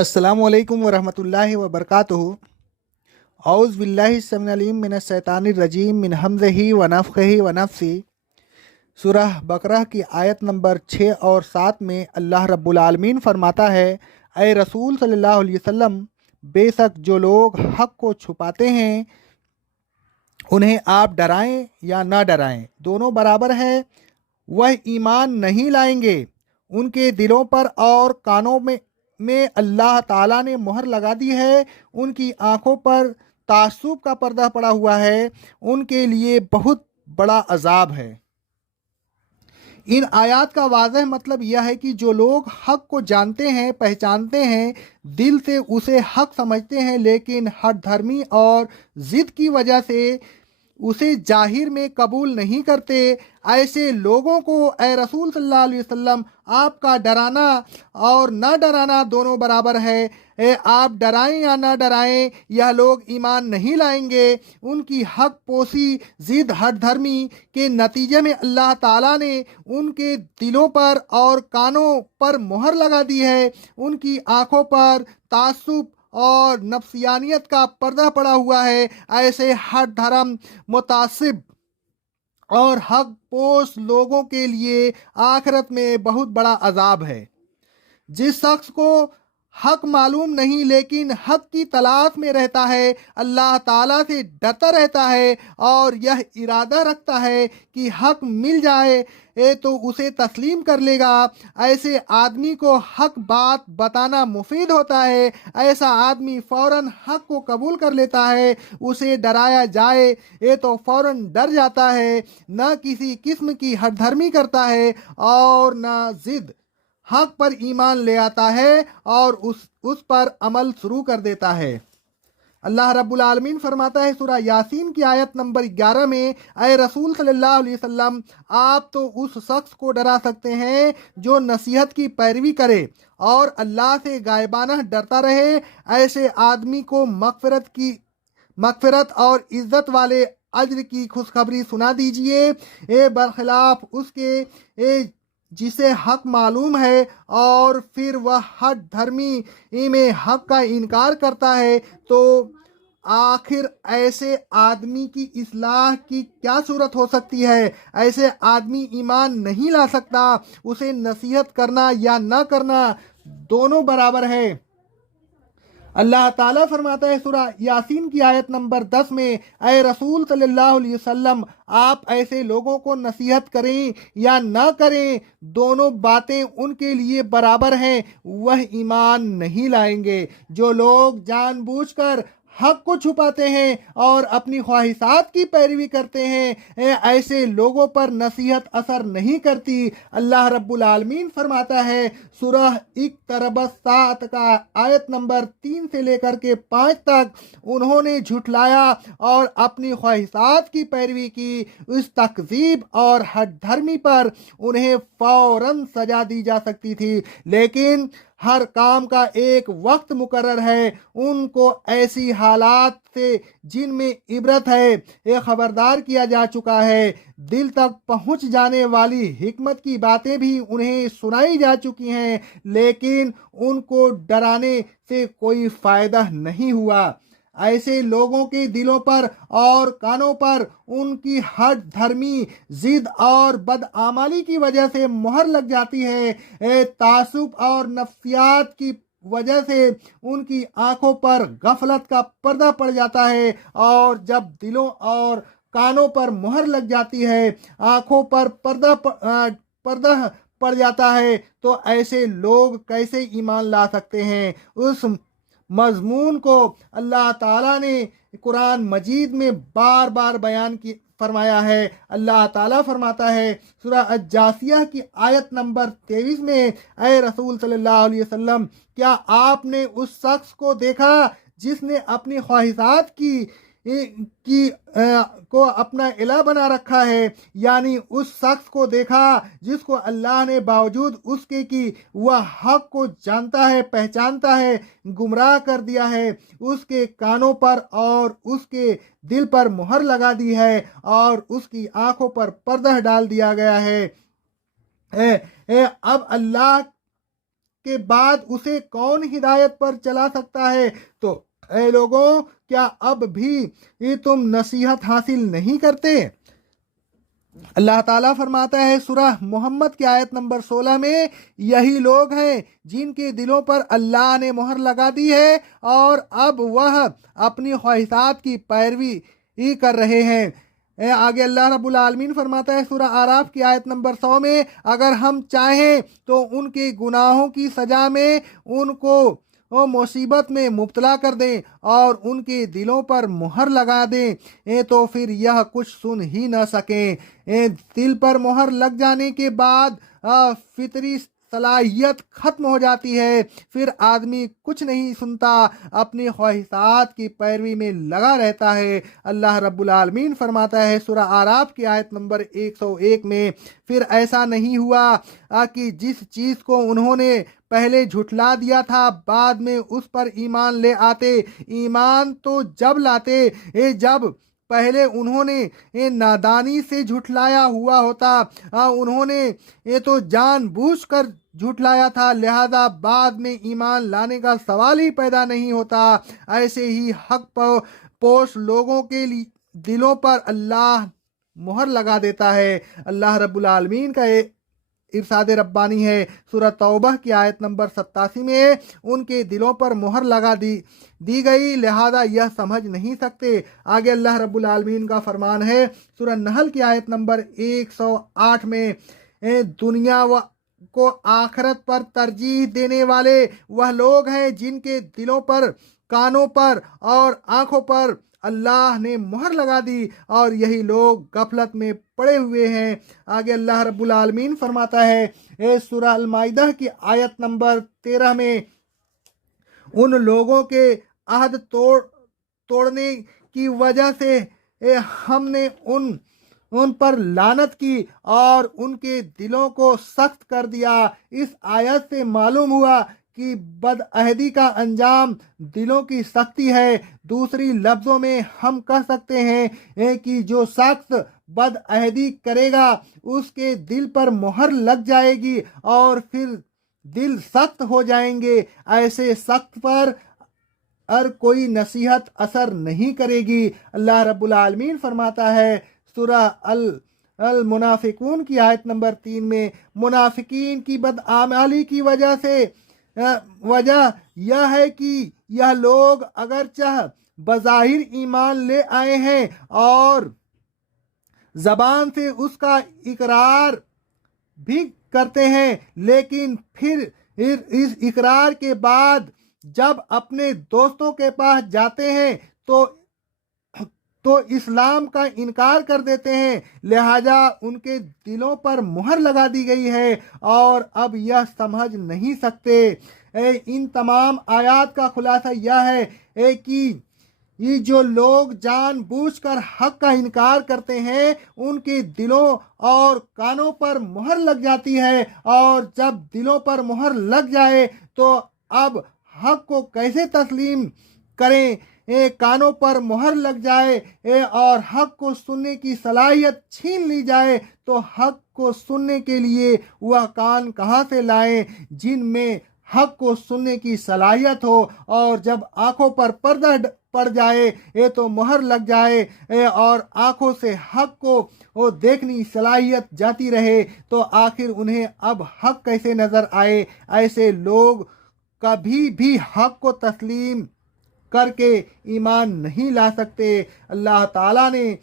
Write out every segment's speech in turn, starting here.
السلام علیکم ورحمۃ اللہ وبرکاتہ۔ اعوذ باللہ السمیع العلیم من الشیطان الرجیم من حمزہ ونفخہ ونفثہ۔ سورہ بقرہ کی آیت نمبر 6 اور 7 میں اللہ رب العالمین فرماتا ہے، اے رسول صلی اللہ علیہ وسلم، بے شک جو لوگ حق کو چھپاتے ہیں انہیں آپ ڈرائیں یا نہ ڈرائیں، دونوں برابر ہیں، وہ ایمان نہیں لائیں گے۔ ان کے دلوں پر اور کانوں میں اللہ تعالیٰ نے مہر لگا دی ہے، ان کی آنکھوں پر تعصب کا پردہ پڑا ہوا ہے، ان کے لیے بہت بڑا عذاب ہے۔ ان آیات کا واضح مطلب یہ ہے کہ جو لوگ حق کو جانتے ہیں، پہچانتے ہیں، دل سے اسے حق سمجھتے ہیں، لیکن ہٹ دھرمی اور ضد کی وجہ سے اسے ظاہر میں قبول نہیں کرتے، ایسے لوگوں کو اے رسول صلی اللہ علیہ وسلم آپ کا ڈرانا اور نہ ڈرانا دونوں برابر ہے۔ آپ ڈرائیں یا نہ ڈرائیں، یہ لوگ ایمان نہیں لائیں گے۔ ان کی حق پوسی ضد ہٹ دھرمی کے نتیجے میں اللہ تعالیٰ نے ان کے دلوں پر اور کانوں پر مہر لگا دی ہے، ان کی آنکھوں پر تعصب اور نفسیانیت کا پردہ پڑا ہوا ہے۔ ایسے ہٹ دھرم متعصب اور حق پوش لوگوں کے لیے آخرت میں بہت بڑا عذاب ہے۔ جس شخص کو حق معلوم نہیں لیکن حق کی تلاش میں رہتا ہے، اللہ تعالیٰ سے ڈرتا رہتا ہے اور یہ ارادہ رکھتا ہے کہ حق مل جائے تو اسے تسلیم کر لے گا، ایسے آدمی کو حق بات بتانا مفید ہوتا ہے۔ ایسا آدمی فوراً حق کو قبول کر لیتا ہے، اسے ڈرایا جائے تو فوراً ڈر جاتا ہے، نہ کسی قسم کی ہٹ دھرمی کرتا ہے اور نہ ضد، حق پر ایمان لے آتا ہے اور اس پر عمل شروع کر دیتا ہے۔ اللہ رب العالمین فرماتا ہے سورہ یاسین کی آیت نمبر 11 میں، اے رسول صلی اللہ علیہ وسلم، آپ تو اس شخص کو ڈرا سکتے ہیں جو نصیحت کی پیروی کرے اور اللہ سے غائبانہ ڈرتا رہے، ایسے آدمی کو مغفرت اور عزت والے اجر کی خوشخبری سنا دیجئے، برخلاف اس کے جسے حق معلوم ہے اور پھر وہ ہٹ دھرمی میں حق کا انکار کرتا ہے، تو آخر ایسے آدمی کی اصلاح کی کیا صورت ہو سکتی ہے؟ ایسے آدمی ایمان نہیں لا سکتا، اسے نصیحت کرنا یا نہ کرنا دونوں برابر ہے۔ اللہ تعالیٰ فرماتا ہے سورہ یاسین کی آیت نمبر 10 میں، اے رسول صلی اللہ علیہ وسلم، آپ ایسے لوگوں کو نصیحت کریں یا نہ کریں، دونوں باتیں ان کے لیے برابر ہیں، وہ ایمان نہیں لائیں گے۔ جو لوگ جان بوجھ کر حق کو چھپاتے ہیں اور اپنی خواہشات کی پیروی کرتے ہیں، ایسے لوگوں پر نصیحت اثر نہیں کرتی۔ اللہ رب العالمین فرماتا ہے سورہ اقترب الساعۃ کا آیت نمبر 3 سے لے کر کے 5 تک، انہوں نے جھٹلایا اور اپنی خواہشات کی پیروی کی، اس تکذیب اور ہٹ دھرمی پر انہیں فوراً سزا دی جا سکتی تھی، لیکن ہر کام کا ایک وقت مقرر ہے۔ ان کو ایسی حالات سے جن میں عبرت ہے یہ خبردار کیا جا چکا ہے، دل تک پہنچ جانے والی حکمت کی باتیں بھی انہیں سنائی جا چکی ہیں، لیکن ان کو ڈرانے سے کوئی فائدہ نہیں ہوا۔ ایسے لوگوں کے دلوں پر اور کانوں پر ان کی ہٹ دھرمی، ضد اور بدعمالی کی وجہ سے مہر لگ جاتی ہے، تعصب اور نفسیات کی وجہ سے ان کی آنکھوں پر غفلت کا پردہ پڑ جاتا ہے، اور جب دلوں اور کانوں پر مہر لگ جاتی ہے، آنکھوں پر پردہ پڑ جاتا ہے، تو ایسے لوگ کیسے ایمان لا سکتے ہیں؟ اس مضمون کو اللہ تعالیٰ نے قرآن مجید میں بار بار بیان فرمایا ہے۔ اللہ تعالیٰ فرماتا ہے سورہ الجاثیہ کی آیت نمبر 23 میں، اے رسول صلی اللہ علیہ وسلم، کیا آپ نے اس شخص کو دیکھا جس نے اپنی خواہشات کو اپنا الہ بنا رکھا ہے؟ یعنی اس شخص کو دیکھا جس کو اللہ نے باوجود اس کے کہ وہ حق کو جانتا ہے، پہچانتا ہے، گمراہ کر دیا ہے، اس کے کانوں پر اور اس کے دل پر مہر لگا دی ہے اور اس کی آنکھوں پر پردہ ڈال دیا گیا ہے۔ اب اللہ کے بعد اسے کون ہدایت پر چلا سکتا ہے؟ تو اے لوگوں، کیا اب بھی تم نصیحت حاصل نہیں کرتے؟ اللہ تعالیٰ فرماتا ہے سورہ محمد کی آیت نمبر 16 میں، یہی لوگ ہیں جن کے دلوں پر اللہ نے مہر لگا دی ہے اور اب وہ اپنی خواہشات کی پیروی کر رہے ہیں۔ آگے اللہ رب العالمین فرماتا ہے سورہ اعراف کی آیت نمبر 100 میں، اگر ہم چاہیں تو ان کے گناہوں کی سزا میں ان کو مصیبت میں مبتلا کر دیں اور ان کے دلوں پر مہر لگا دیں تو پھر یہ کچھ سن ہی نہ سکیں۔ دل پر مہر لگ جانے کے بعد فطری صلاحیت ختم ہو جاتی ہے، پھر آدمی کچھ نہیں سنتا، اپنی خواہشات کی پیروی میں لگا رہتا ہے۔ اللہ رب العالمین فرماتا ہے سورہ اعراف کی آیت نمبر 101 میں، پھر ایسا نہیں ہوا کہ جس چیز کو انہوں نے پہلے جھٹلا دیا تھا بعد میں اس پر ایمان لے آتے۔ ایمان تو جب لاتے جب پہلے انہوں نے نادانی سے جھٹلایا ہوا ہوتا، انہوں نے یہ تو جان بوجھ کر جھٹلایا تھا، لہذا بعد میں ایمان لانے کا سوال ہی پیدا نہیں ہوتا۔ ایسے ہی حق پوش لوگوں کے دلوں پر اللہ مہر لگا دیتا ہے۔ اللہ رب العالمین کا ارشاد ربانی ہے سورہ توبہ کی آیت نمبر 87 میں، ان کے دلوں پر مہر لگا دی گئی لہذا یہ سمجھ نہیں سکتے۔ آگے اللہ رب العالمین کا فرمان ہے سورہ نحل کی آیت نمبر 108 میں، دنیا کو آخرت پر ترجیح دینے والے وہ لوگ ہیں جن کے دلوں پر، کانوں پر اور آنکھوں پر اللہ نے مہر لگا دی اور یہی لوگ غفلت میں پڑے ہوئے ہیں۔ آگے اللہ رب العالمین فرماتا ہے سورہ المائدہ کی آیت نمبر 13 میں، ان لوگوں کے عہد توڑنے کی وجہ سے ہم نے ان پر لعنت کی اور ان کے دلوں کو سخت کر دیا۔ اس آیت سے معلوم ہوا کہ بدعہدی کا انجام دلوں کی سختی ہے۔ دوسری لفظوں میں ہم کہہ سکتے ہیں کہ جو شخص بدعہدی کرے گا اس کے دل پر مہر لگ جائے گی اور پھر دل سخت ہو جائیں گے۔ ایسے سخت پر کوئی نصیحت اثر نہیں کرے گی۔ اللہ رب العالمین فرماتا ہے سورہ المنافقون کی آیت نمبر 3 میں، منافقین کی بدعمالی کی وجہ یہ ہے کہ یہ لوگ اگرچہ بظاہر ایمان لے آئے ہیں اور زبان سے اس کا اقرار بھی کرتے ہیں، لیکن پھر اس اقرار کے بعد جب اپنے دوستوں کے پاس جاتے ہیں تو اسلام کا انکار کر دیتے ہیں، لہذا ان کے دلوں پر مہر لگا دی گئی ہے اور اب یہ سمجھ نہیں سکتے۔ ان تمام آیات کا خلاصہ یہ ہے کہ یہ جو لوگ جان بوجھ کر حق کا انکار کرتے ہیں ان کے دلوں اور کانوں پر مہر لگ جاتی ہے، اور جب دلوں پر مہر لگ جائے تو اب حق کو کیسے تسلیم کریں؟ کانوں پر مہر لگ جائے اور حق کو سننے کی صلاحیت چھین لی جائے تو حق کو سننے کے لیے وہ کان کہاں سے لائیں جن میں حق کو سننے کی صلاحیت ہو؟ اور جب آنکھوں پر پردہ پڑ جائے تو مہر لگ جائے اور آنکھوں سے حق کو دیکھنی صلاحیت جاتی رہے تو آخر انہیں اب حق کیسے نظر آئے؟ ایسے لوگ کبھی بھی حق کو تسلیم کر کے ایمان نہیں لا سکتے۔ اللہ تعالیٰ نے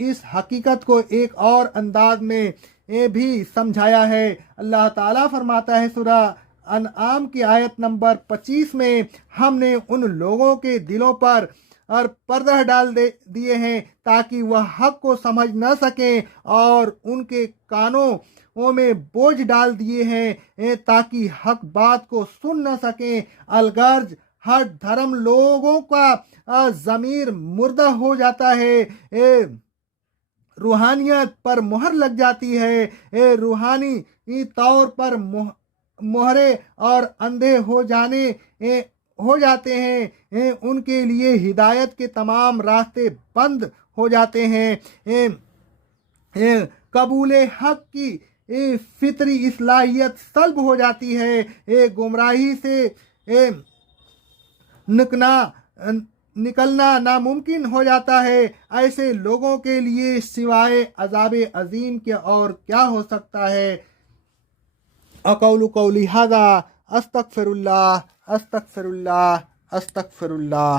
اس حقیقت کو ایک اور انداز میں بھی سمجھایا ہے۔ اللہ تعالیٰ فرماتا ہے سورہ انعام کی آیت نمبر 25 میں، ہم نے ان لوگوں کے دلوں پر پردہ ڈال دیے ہیں تاکہ وہ حق کو سمجھ نہ سکیں، اور ان کے کانوں میں بوجھ ڈال دیے ہیں تاکہ حق بات کو سن نہ سکیں۔ الغرض ہر دھرم لوگوں کا ضمیر مردہ ہو جاتا ہے، روحانیت پر مہر لگ جاتی ہے، روحانی طور پر مہرے اور اندھے ہو جاتے ہیں، ان کے لیے ہدایت کے تمام راستے بند ہو جاتے ہیں۔ قبول حق کی فطری اصلاحیت سلب ہو جاتی ہے، گمراہی سے نکلنا ناممکن ہو جاتا ہے۔ ایسے لوگوں کے لیے سوائے عذاب عظیم کے اور کیا ہو سکتا ہے؟ اقول قولی ھذا استغفر اللہ استغفر اللہ استغفر اللہ۔